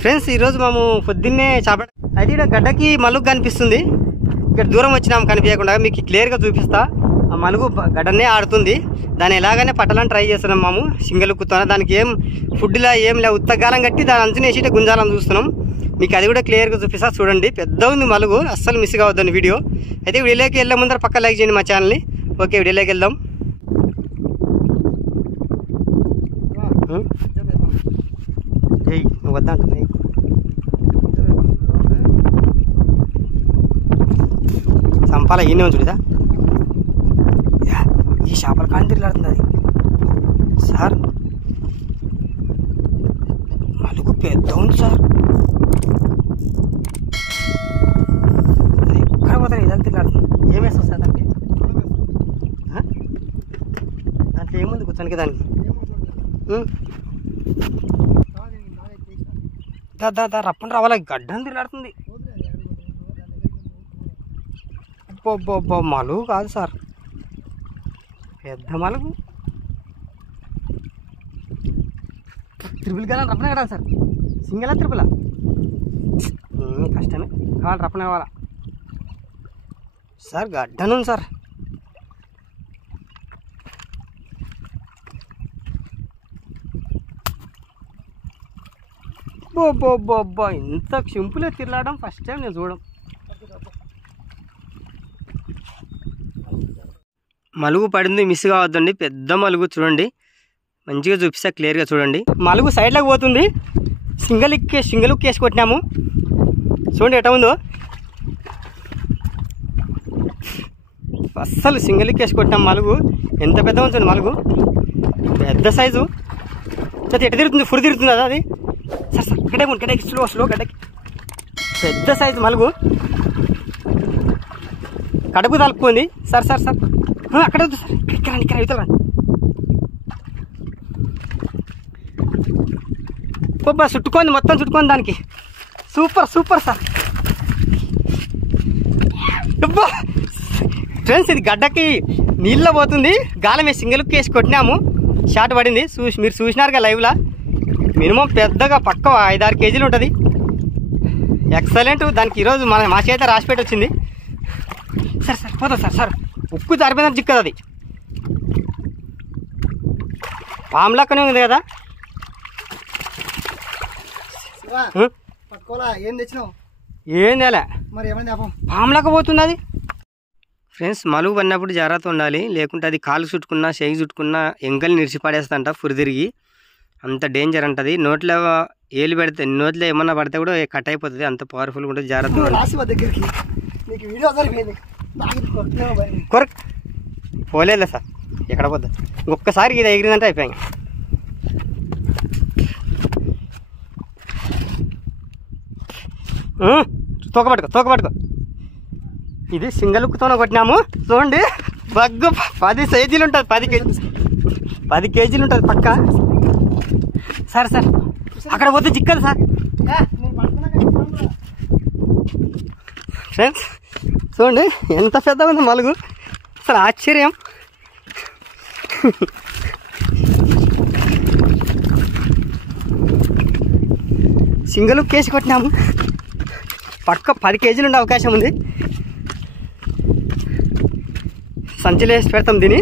Friends ఈరోజు మేము పొద్దున్నే చేప అయితే ఇక్కడ గడ్డకి మలుగు కనిపిస్తుంది. ఇక్కడ దూరం వచ్చినాము కనిపించకుండా మీకు క్లియర్గా చూపిస్తా. ఆ మలుగు గడ్డనే ఆడుతుంది. దాన్ని ఎలాగనే పట్టాలని ట్రై చేస్తున్నాం మేము సింగల్ కుత్తాన. దానికి ఏం ఫుడ్లా ఏం లే ఉత్తగాలం కట్టి దాని అంచునేసి గుంజాలని చూస్తున్నాం. మీకు అది కూడా క్లియర్గా చూపిస్తా చూడండి. పెద్ద ఉంది మలుగు, అస్సలు మిస్ కావద్దని వీడియో. అయితే వీడియోలోకి వెళ్ళే ముందర పక్క లైక్ చేయండి మా ఛానల్ని. ఓకే వీడియోలోకి వెళ్దాం. నువ్వు వద్దా అంటున్నాయి సంపాల ఈయనే ఉంచుదా ఈ చేపల కాని తిరిలాడుతుంది అది. సార్ మలుగు పెద్ద ఉంది సార్. అది ఎక్కడ పోతాను ఇదంతా తిరిలాడుతుంది. ఏమేస్తుంది సార్ దానికి? దాంట్లో ఏముంది కూర్చోనికి దానికి? దా రప్పని రావాలి. గడ్డని తిరిలాడుతుంది. అబ్బో మలుగు కాదు సార్, పెద్ద మలుగు. త్రిపుల్ కావాలని రప్పనే కట్టాలి సార్. సింగిలా త్రిపులా కష్టమే కావాలి, రప్పనే కావాలా సార్. గడ్డను సార్. బో ఇంత సింపుల్గా తిరలాడడం ఫస్ట్ టైం నేను చూడడం. మలుగు పడింది, మిస్ కావద్దండి. పెద్ద మలుగు చూడండి, మంచిగా చూపిస్తా క్లియర్గా చూడండి. మలుగు సైడ్లోకి పోతుంది. సింగల్ ఉక్కేసి కొట్టినాము. చూడండి ఎట్లా ఉందో. అస్సలు సింగల్ ఉక్కేసి కొట్టినాం. మలుగు ఎంత పెద్ద ఉంటుంది మలుగు, పెద్ద సైజు. చదివి ఎట్ట తిరుగుతుంది, ఫుడ్ తిరుగుతుంది కదా అది. సార్ గడ్డకి స్లో గడ్డకి పెద్ద సైజు మలుగు. కడుపు తలుపుకుంది సార్. అక్కడ వద్దు సార్, ఇక్కడ అవుతారండి. చుట్టుకుంది, మొత్తం చుట్టుకుంది దానికి. Super sir. ఫ్రెండ్స్ ఇది గడ్డకి నీళ్ళ పోతుంది. గాలం సింగిల్ కేసి కొట్టినాము, షాట్ పడింది. మీరు చూసినారుగా లైవ్లా. మినిమం పెద్దగా పక్క 5-6 కేజీలు ఉంటుంది. ఎక్సలెంట్. దానికి ఈరోజు మా చేత రాసిపెట్టి వచ్చింది. సార్ పోతా సార్. ఉక్కు జారిపోయిన చిక్కదు అది. పాములక్కనే ఉంది కదా. ఏం తేలే, పాములక్క పోతుంది అది. ఫ్రెండ్స్ మలుగు పడినప్పుడు జాగ్రత్త ఉండాలి, లేకుంటే అది కాలు చుట్టుకున్నా చెయ్యి చుట్టుకున్నా ఎంకల్ని నిరిచిపడేస్తంట ఫురి తిరిగి. అంత డేంజర్ అంటది. నోట్లో ఏలు పెడితే, నోట్లో ఏమన్నా పడితే కూడా కట్ అయిపోతుంది. అంత పవర్ఫుల్గా ఉంటుంది. జాగ్రత్త కొరక్ పోలేదులే సార్, ఎక్కడ పోద్దా. ఒక్కసారి ఇది ఎగిరిందంటే అయిపోయాయి. తోకపట్టుకో. ఇది సింగల్ ఉక్కుతోనే కొట్టినాము. చూడండి బగ్గు 10 కేజీలు ఉంటుంది. 10 కేజీలు ఉంటుంది పక్క. సార్ అక్కడ పోతే చిక్కదు సార్. ఫ్రెండ్స్ చూడండి ఎంత పెద్దగా ఉంది మలుగు, అసలు ఆశ్చర్యం. సింగల్ కేసి కొట్టినాము. పక్క 10 కేజీలు ఉండే అవకాశం ఉంది. సంచిలో వేసి పెడతాం దీన్ని.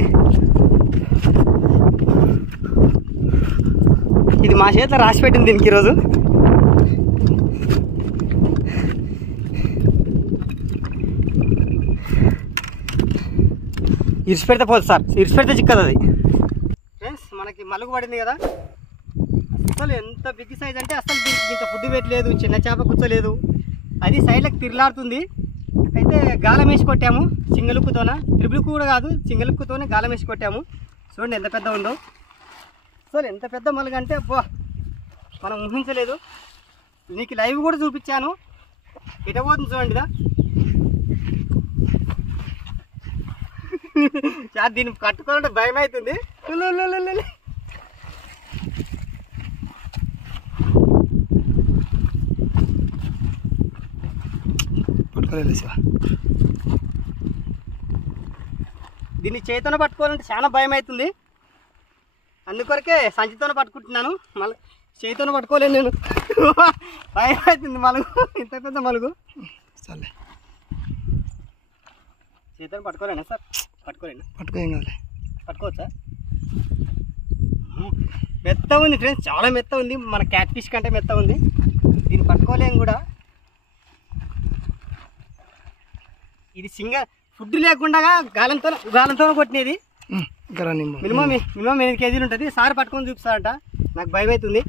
ఇది మా చేతిలో రాసి పెట్టింది దీనికి ఈరోజు. ఇరిచి పెడితే పోదు సార్, ఇరిచి పెడితే చిక్కదు అది. ఫ్రెండ్స్ మనకి మలుగు పడింది కదా. అసలు ఎంత బిగ్ సైజ్ అంటే అసలు దీనికి ఇంత ఫుడ్ పెట్టలేదు, చిన్న చేప కూర్చోలేదు. అది సైడ్లకు తిరలాడుతుంది. అయితే గాలం వేసి కొట్టాము సింగల్ ఉక్కుతోన. త్రిబుల్ ఉక్కు కూడా కాదు, సింగల్ ఉక్కుతోనే గాలం వేసి కొట్టాము. చూడండి ఎంత పెద్ద ఉందో. అసలు ఎంత పెద్ద మలుగు అంటే మనం ఊహించలేదు. నీకు లైవ్ కూడా చూపించాను. ఎటపోతుంది చూడండి దా. దీన్ని కట్టుకోవాలంటే భయం అవుతుంది. దీన్ని చేతితో పట్టుకోవాలంటే చాలా భయం అవుతుంది. అందుకొరకే సంచితోనే పట్టుకుంటున్నాను. మళ్ళీ చేతితో పట్టుకోలేను నేను. భయం అవుతుంది మలుగు, ఇంత పెద్ద మలుగు. సర్లే చేతులు పట్టుకోలేనా సార్? పట్టుకోలేనా? పట్టుకోం కావాలి. పట్టుకోవచ్చా? మెత్త ఉంది ఫ్రెండ్స్, చాలా మెత్త ఉంది, మన క్యాట్ ఫిష్ కంటే మెత్త ఉంది. దీన్ని పట్టుకోలేము కూడా. ఇది ఫుడ్ లేకుండా గాలంతో కొట్టినది. మినిమం 8 కేజీలు ఉంటుంది. సార్ పట్టుకొని చూపిస్తారంట, నాకు భయం అవుతుంది.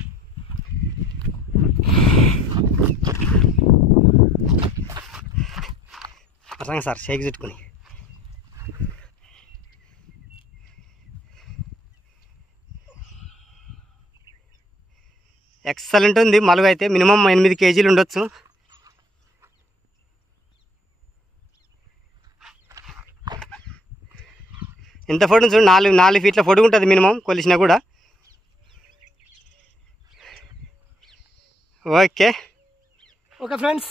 అసలు సార్ షేక్ చుట్టుకొని ఎక్సలెంట్ ఉంది మలుగు అయితే. మినిమం 8 కేజీలు ఉండొచ్చు. ఎంత పొడుగు చూడు, 4 ఫీట్ల పొడుగు ఉంటుంది మినిమం కొలిసినా కూడా. ఓకే ఫ్రెండ్స్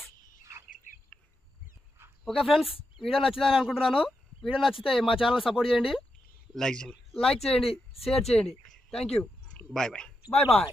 వీడియో నచ్చిందని అనుకుంటున్నాను. వీడియో నచ్చితే మా ఛానల్ సపోర్ట్ చేయండి, లైక్ చేయండి, షేర్ చేయండి. Thank you. బాయ్.